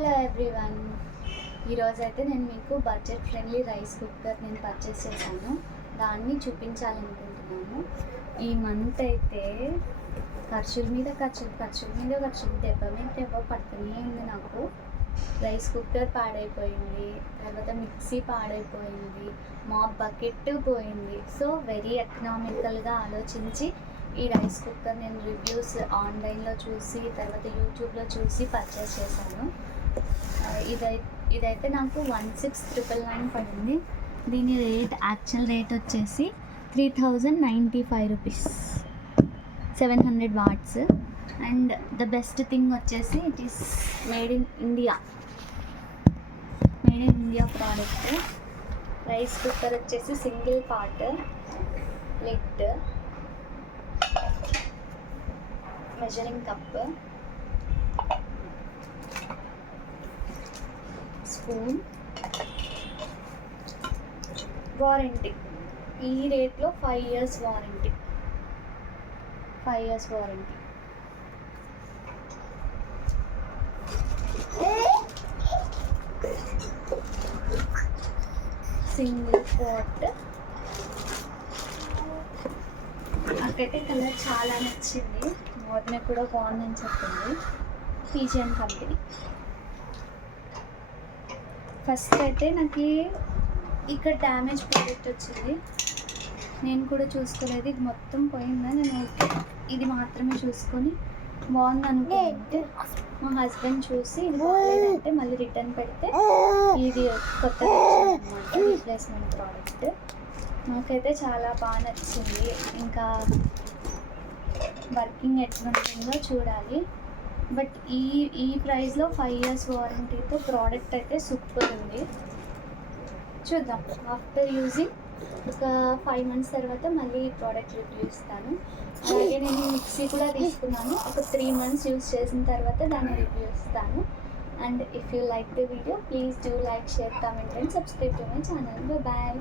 Hello everyone, ఈరోజైతే నేను మీకు బడ్జెట్ ఫ్రెండ్లీ రైస్ కుక్కర్ నేను పర్చేస్ చేశాను. దాన్ని చూపించాలనుకుంటున్నాను. ఈ మంత్ అయితే ఖర్చుల మీద ఖర్చులు దెబ్బ మీద దెబ్బ పడుతూనే ఉంది నాకు. రైస్ కుక్కర్ పాడైపోయింది, తర్వాత మిక్సీ పాడైపోయింది, మాప్ బకెట్ పోయింది. సో వెరీ ఎకనామికల్గా ఆలోచించి ఈ రైస్ కుక్కర్ నేను రివ్యూస్ ఆన్లైన్లో చూసి తర్వాత యూట్యూబ్లో చూసి పర్చేస్ చేశాను. ఇదైతే నాకు 16,999 పడింది. దీని యాక్చువల్ రేట్ వచ్చేసి 3,095 rupees, 700 watts. And the best thing వచ్చేసి it is made in India product. Rice cooker వచ్చేసి single part, lid, measuring cup, spoon, warranty. ఈ రేట్లో 5 years వారంటీ. Single pot. నాకైతే కలర్ చాలా నచ్చింది, మోడల్ కూడా బాగుందని చెప్పింది పిజిఎన్ కంపెనీ. ఫస్ట్ అయితే నాకు ఇక్కడ డ్యామేజ్ ప్రోడక్ట్ వచ్చింది, నేను కూడా చూసుకోలేదు. ఇది మొత్తం పోయిందా, నేను ఇది మాత్రమే చూసుకొని బాగుంది అనుకుంటే మా హస్బెండ్ చూసి ఇది బాగాలేదంటే మళ్ళీ రిటర్న్ పెడితే ఇది కొత్తగా వచ్చిందన్నమాట, రీప్లేస్మెంట్ ప్రోడక్ట్. నాకైతే చాలా బాగా నచ్చింది. ఇంకా వర్కింగ్ ఎట్లుంటుందో చూడాలి. బట్ ఈ ప్రైస్లో 5 years వారంటీతో ప్రోడక్ట్ అయితే సూపర్ ఉంది. చూద్దాం, ఆఫ్టర్ యూజింగ్ ఒక 5 months తర్వాత మళ్ళీ ఈ ప్రోడక్ట్ రివ్యూ ఇస్తాను. అలాగే నేను మిక్సీ కూడా తీసుకున్నాను, ఒక 3 months యూజ్ చేసిన తర్వాత దాన్ని రివ్యూ ఇస్తాను. And if you like the video please do like, share, comment and subscribe to my channel. Bye.